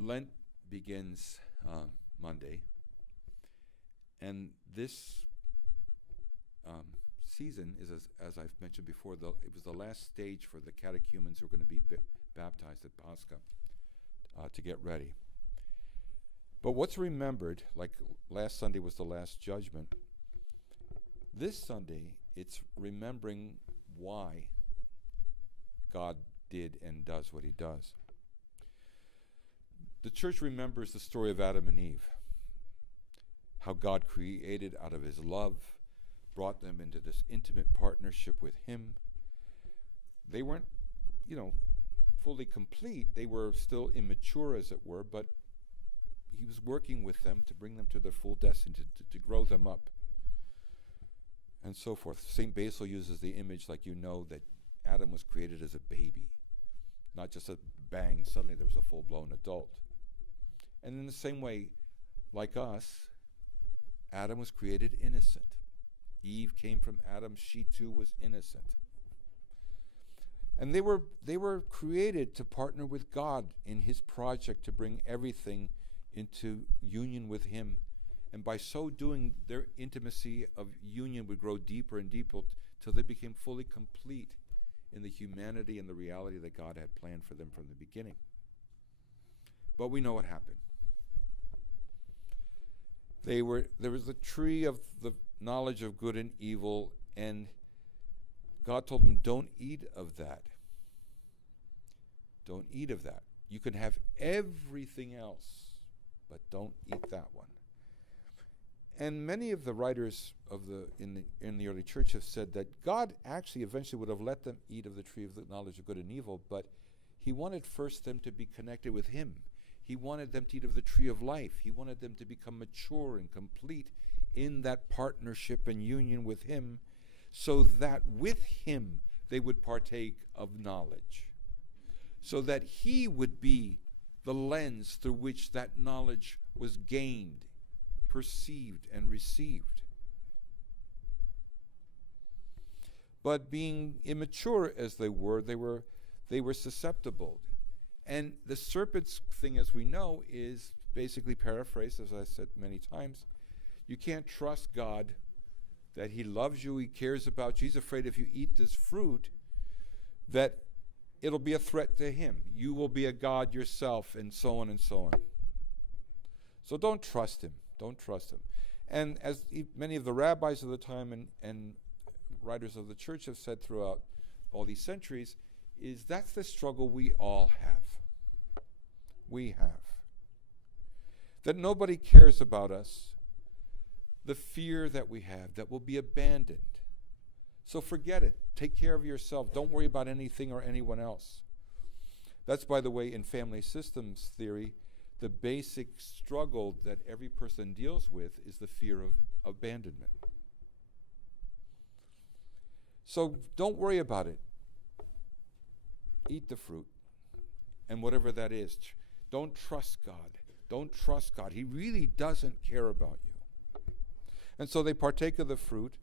Lent begins Monday, and this season is, as I've mentioned before, it was the last stage for the catechumens who are going to be baptized at Pascha to get ready. But what's remembered, like last Sunday was the Last Judgment, this Sunday it's remembering why God did and does what he does. The church remembers the story of Adam and Eve, how God created out of his love, brought them into this intimate partnership with him. They weren't, fully complete. They were still immature, as it were, but he was working with them to bring them to their full destiny, to grow them up, and so forth. St. Basil uses the image, that Adam was created as a baby, not just a bang, suddenly there was a full-blown adult. And in the same way, like us, Adam was created innocent. Eve came from Adam. She too was innocent. And they were created to partner with God in his project to bring everything into union with him. And by so doing, their intimacy of union would grow deeper and deeper till they became fully complete in the humanity and the reality that God had planned for them from the beginning. But we know what happened. There was the tree of the knowledge of good and evil, and God told them, don't eat of that. Don't eat of that. You can have everything else, but don't eat that one. And many of the writers in the early church have said that God actually eventually would have let them eat of the tree of the knowledge of good and evil, but he wanted first them to be connected with him. He wanted them to eat of the tree of life. He wanted them to become mature and complete in that partnership and union with him, so that with him they would partake of knowledge, so that he would be the lens through which that knowledge was gained, perceived, and received. But being immature as they were susceptible. And the serpent's thing, as we know, is basically paraphrased, as I said many times. You can't trust God that he loves you, he cares about you. He's afraid if you eat this fruit that it'll be a threat to him. You will be a god yourself, and so on and so on. So don't trust him. Don't trust him. And as many of the rabbis of the time and writers of the church have said throughout all these centuries, is that's the struggle we all have. We have. That nobody cares about us. The fear that we have, that we'll be abandoned. So forget it. Take care of yourself. Don't worry about anything or anyone else. That's, by the way, in family systems theory, the basic struggle that every person deals with is the fear of abandonment. So don't worry about it. Eat the fruit, and whatever that is. Don't trust God. Don't trust God. He really doesn't care about you. And so they partake of the fruit,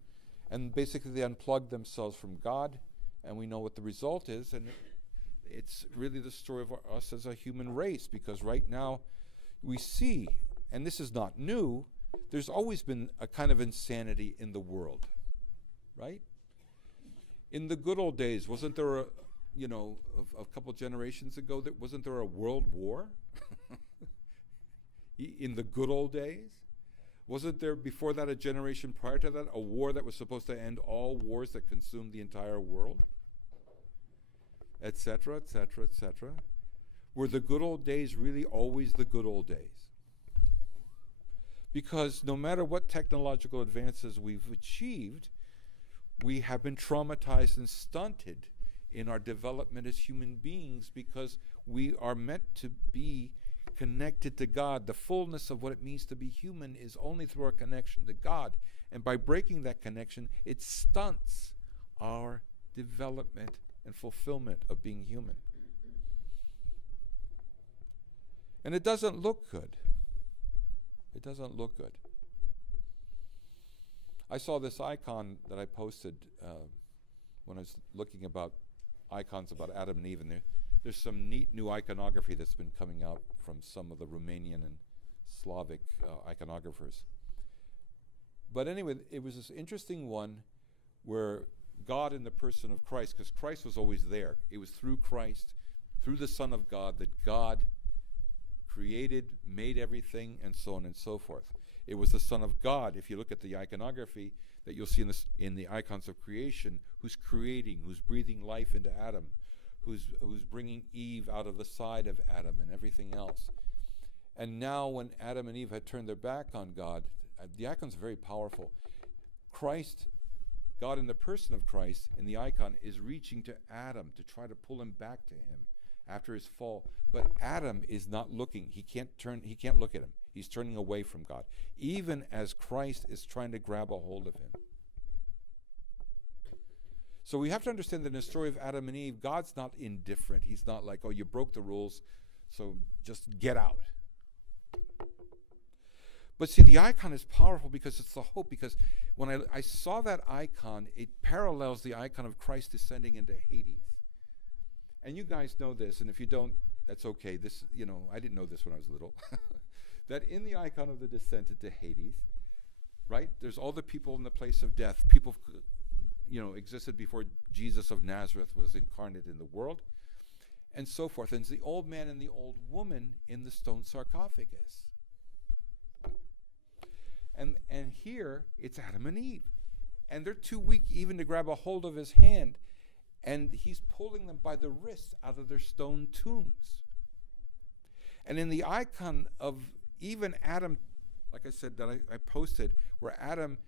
and basically they unplug themselves from God, and we know what the result is, and it's really the story of us as a human race, because right now we see, and this is not new, there's always been a kind of insanity in the world, right? In the good old days, wasn't there a couple generations ago, wasn't there a world war? In the good old days? Wasn't there, before that, a generation prior to that, a war that was supposed to end all wars that consumed the entire world? Etc., etc., etc. Were the good old days really always the good old days? Because no matter what technological advances we've achieved, we have been traumatized and stunted in our development as human beings, because we are meant to be connected to God. The fullness of what it means to be human is only through our connection to God. And by breaking that connection, it stunts our development and fulfillment of being human. And it doesn't look good. It doesn't look good. I saw this icon that I posted when I was looking about icons about Adam and Eve, and there's some neat new iconography that's been coming out from some of the Romanian and Slavic iconographers. But anyway, it was this interesting one where God in the person of Christ, because Christ was always there. It was through Christ, through the Son of God, that God created, made everything, and so on and so forth. It was the Son of God, if you look at the iconography that you'll see in the icons of creation, who's creating, who's breathing life into Adam, who's bringing Eve out of the side of Adam and everything else. And now when Adam and Eve had turned their back on God, the icon's very powerful. Christ, God in the person of Christ, in the icon, is reaching to Adam to try to pull him back to him after his fall. But Adam is not looking. He can't look at him. He's turning away from God, even as Christ is trying to grab a hold of him. So we have to understand that in the story of Adam and Eve, God's not indifferent. He's not like, oh, you broke the rules, so just get out. But see, the icon is powerful because it's the hope. Because when I saw that icon, it parallels the icon of Christ descending into Hades. And you guys know this, and if you don't, that's okay. This, I didn't know this when I was little. That in the icon of the descent into Hades, right, there's all the people in the place of death. People, existed before Jesus of Nazareth was incarnate in the world, and so forth. And it's the old man and the old woman in the stone sarcophagus. And here, it's Adam and Eve. And they're too weak even to grab a hold of his hand. And he's pulling them by the wrists out of their stone tombs. And in the icon of even Adam, like I said, that I posted, where Adam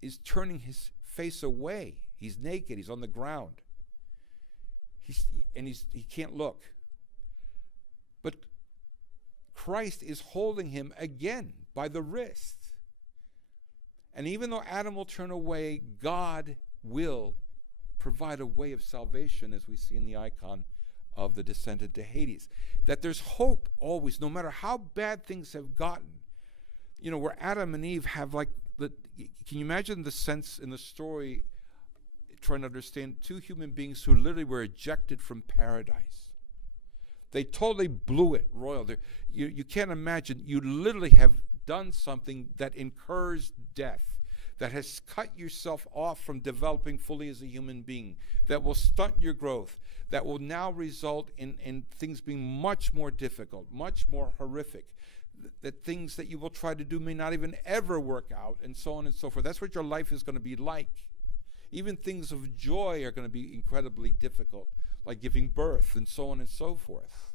is turning his face away. He's naked. He's on the ground. He can't look. But Christ is holding him again by the wrist. And even though Adam will turn away, God will provide a way of salvation, as we see in the icon of the descent into Hades. That there's hope always, no matter how bad things have gotten. Where Adam and Eve have can you imagine the sense in the story, trying to understand two human beings who literally were ejected from paradise. They totally blew it royal. You can't imagine, you literally have done something that incurs death, that has cut yourself off from developing fully as a human being, that will stunt your growth, that will now result in things being much more difficult, much more horrific, that things that you will try to do may not even ever work out, and so on and so forth. That's what your life is going to be like. Even things of joy are going to be incredibly difficult, like giving birth and so on and so forth.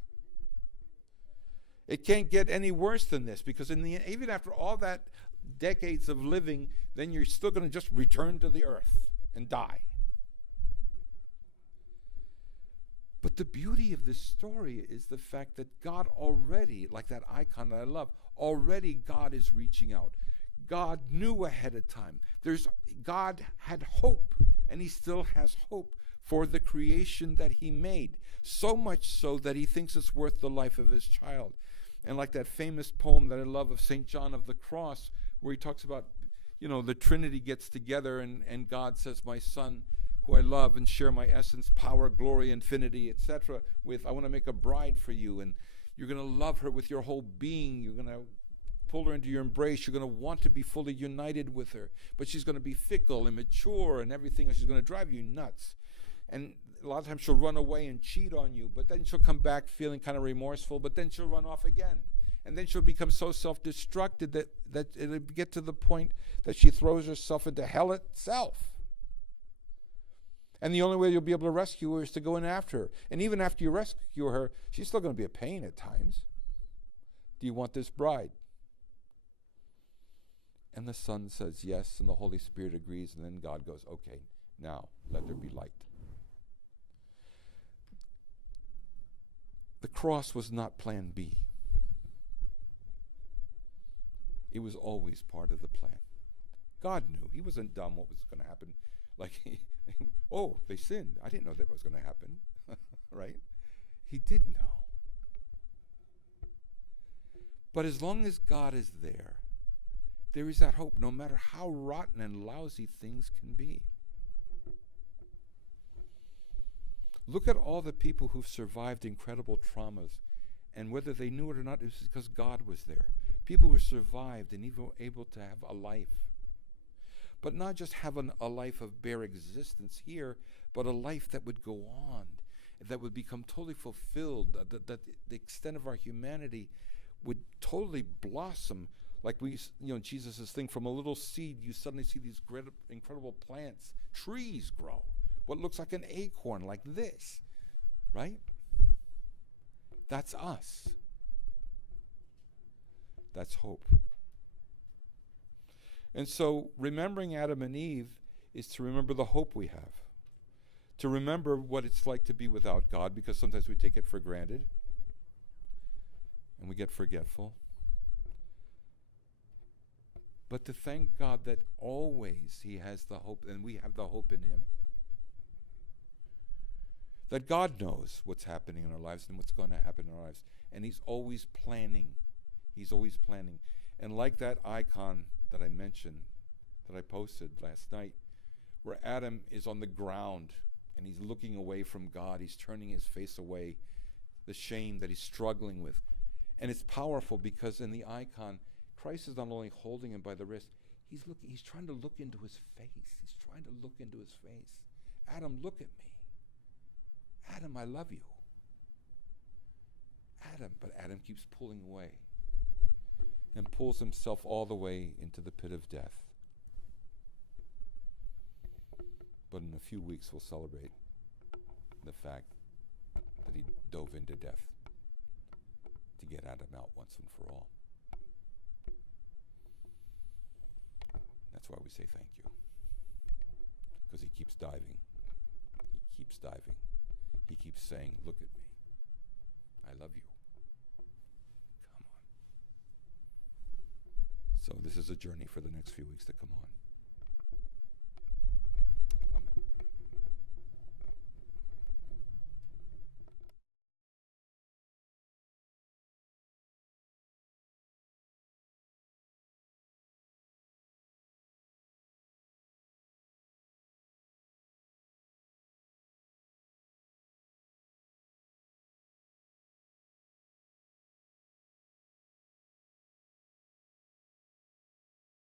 It can't get any worse than this, because even after all that decades of living, then you're still going to just return to the earth and die. But the beauty of this story is the fact that God already, like that icon that I love, already God is reaching out. God knew ahead of time. God had hope, and he still has hope for the creation that he made. So much so that he thinks it's worth the life of his child. And like that famous poem that I love of St. John of the Cross, where he talks about, the Trinity gets together and God says, my son, who I love and share my essence, power, glory, infinity, etc., I want to make a bride for you, and you're going to love her with your whole being. You're going to pull her into your embrace. You're going to want to be fully united with her, but she's going to be fickle, immature, and everything else. She's going to drive you nuts. And a lot of times she'll run away and cheat on you, but then she'll come back feeling kind of remorseful, but then she'll run off again. And then she'll become so self-destructed that it'll get to the point that she throws herself into hell itself. And the only way you'll be able to rescue her is to go in after her. And even after you rescue her, she's still going to be a pain at times. Do you want this bride? And the Son says yes, and the Holy Spirit agrees, and then God goes, okay, now let there be light. The cross was not plan B. It was always part of the plan. God knew. He wasn't dumb what was going to happen. Oh, they sinned. I didn't know that was going to happen. Right? He did know. But as long as God is there, there is that hope, no matter how rotten and lousy things can be. Look at all the people who've survived incredible traumas, and whether they knew it or not, it was because God was there. People who survived and even were able to have a life. But not just have a life of bare existence here, but a life that would go on, that would become totally fulfilled, that the extent of our humanity would totally blossom. Like Jesus' thing, from a little seed, you suddenly see these incredible plants, trees grow. What looks like an acorn, like this, right? That's us. That's hope. And so remembering Adam and Eve is to remember the hope we have. To remember what it's like to be without God, because sometimes we take it for granted and we get forgetful. But to thank God that always He has the hope, and we have the hope in Him. That God knows what's happening in our lives and what's going to happen in our lives. And He's always planning. He's always planning. And like that icon that I mentioned, that I posted last night, where Adam is on the ground and he's looking away from God. He's turning his face away, the shame that he's struggling with. And it's powerful because in the icon, Christ is not only holding him by the wrist, he's trying to look into his face. He's trying to look into his face. Adam, look at me. Adam, I love you. Adam, but Adam keeps pulling away and pulls himself all the way into the pit of death. But in a few weeks, we'll celebrate the fact that he dove into death to get Adam out once and for all. That's why we say thank you. Because he keeps diving. He keeps diving. He keeps saying, look at me. I love you. Come on. So this is a journey for the next few weeks to come on.